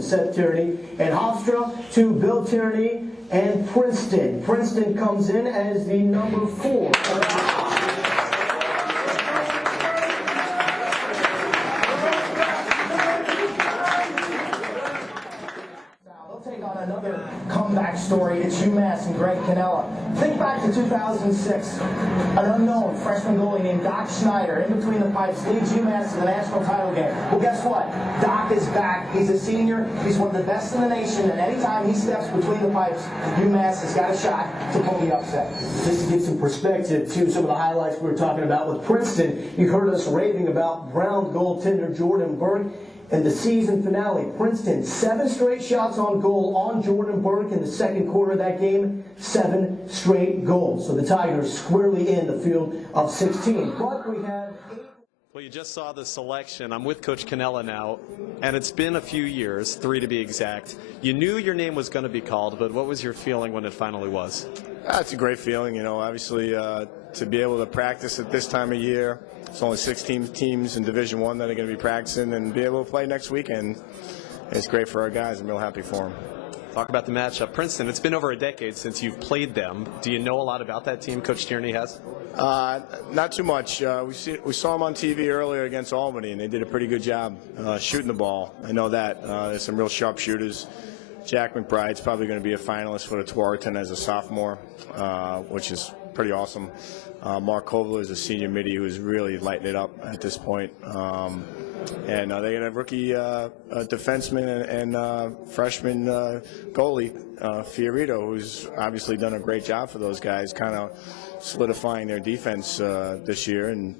Seth Tierney and Hofstra to Bill Tierney and Princeton. Princeton comes in as the number 4. Take on another comeback story. It's UMass and Greg Cannella. Think back to 2006. An unknown freshman goalie named Doc Schneider, in between the pipes, leads UMass to the national title game. Well, guess what? Doc is back. He's a senior. He's one of the best in the nation, and anytime he steps between the pipes, UMass has got a shot to pull the upset. Just to give some perspective to some of the highlights we were talking about with Princeton, you heard us raving about Brown goaltender Jordan Burke. In the season finale, Princeton, 7 straight shots on goal on Jordan Burke in the second quarter of that game, 7 straight goals. So the Tigers squarely in the field of 16. But we have... Well, you just saw the selection. I'm with Coach Cannella now, and it's been a few years, 3 to be exact. You knew your name was going to be called, but what was your feeling when it finally was? It's a great feeling, obviously to be able to practice at this time of year. It's only 16 teams in Division I that are going to be practicing, and be able to play next weekend. It's great for our guys. I'm real happy for them. Talk about the matchup. Princeton, it's been over a decade since you've played them. Do you know a lot about that team Coach Tierney has? Not too much. We saw them on TV earlier against Albany, and they did a pretty good job shooting the ball. I know that. There's some real sharp shooters. Jack McBride's probably going to be a finalist for the Tewaaraton as a sophomore, which is pretty awesome. Mark Kovler is a senior midi who's really lighting it up at this point. And they got a rookie defenseman and freshman goalie, Fiorito, who's obviously done a great job for those guys, kind of solidifying their defense this year. And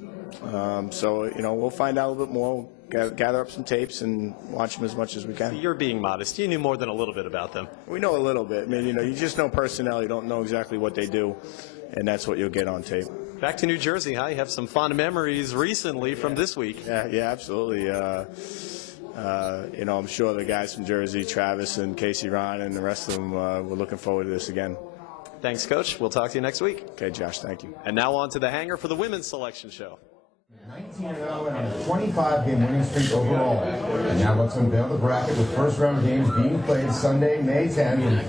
so, we'll find out a little bit more. Gather up some tapes and watch them as much as we can. You're being modest. You knew more than a little bit about them. We know a little bit. I mean, you just know personnel. You don't know exactly what they do, and that's what you'll get on tape. Back to New Jersey, huh? You have some fond memories recently from this week. Yeah, absolutely. I'm sure the guys from Jersey, Travis and Casey Ron and the rest of them, we're looking forward to this again. Thanks, Coach. We'll talk to you next week. Okay, Josh, thank you. And now on to the hangar for the women's selection show. 19-0 and on a 25-game winning streak overall. And now let's unveil the bracket with first-round games being played Sunday, May 10th.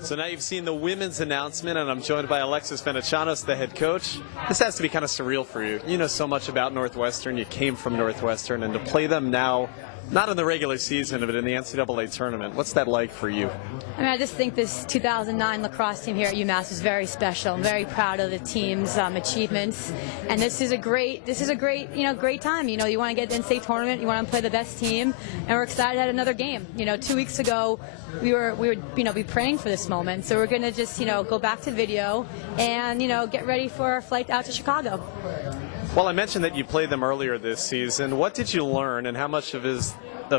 So now you've seen the women's announcement, and I'm joined by Alexis Venecianos, the head coach. This has to be kind of surreal for you. You know so much about Northwestern. You came from Northwestern, and to play them now, not in the regular season, but in the NCAA tournament. What's that like for you? I mean, I just think this 2009 lacrosse team here at UMass is very special. I'm very proud of the team's achievements, and this is a great, great time. You want to get to the NCAA tournament, you want to play the best team, and we're excited to have another game. 2 weeks ago, we would be praying for this moment, so we're going to just go back to video and get ready for our flight out to Chicago. Well, I mentioned that you played them earlier this season. What did you learn, and how much of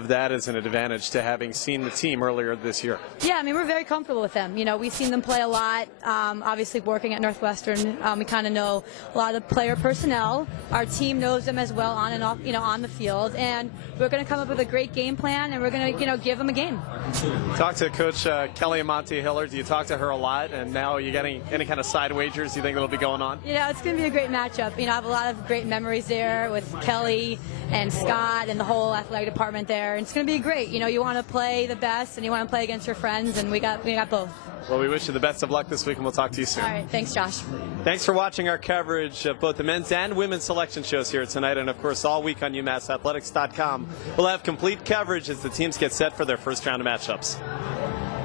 that is an advantage to having seen the team earlier this year? Yeah, I mean, we're very comfortable with them. We've seen them play a lot. Obviously, working at Northwestern, we kind of know a lot of the player personnel. Our team knows them as well on and off, on the field. And we're going to come up with a great game plan, and we're going to, give them a game. Talk to Coach Kelly Amonte Hiller. Do you talk to her a lot? And now are you getting any kind of side wagers you think that'll be going on? Yeah, it's going to be a great matchup. I have a lot of great memories there with Kelly and Scott and the whole athletic department there. And it's going to be great. You want to play the best, and you want to play against your friends, and we got both. Well, we wish you the best of luck this week, and we'll talk to you soon. All right. Thanks, Josh. Thanks for watching our coverage of both the men's and women's selection shows here tonight, and, of course, all week on UMassathletics.com. We'll have complete coverage as the teams get set for their first round of matchups.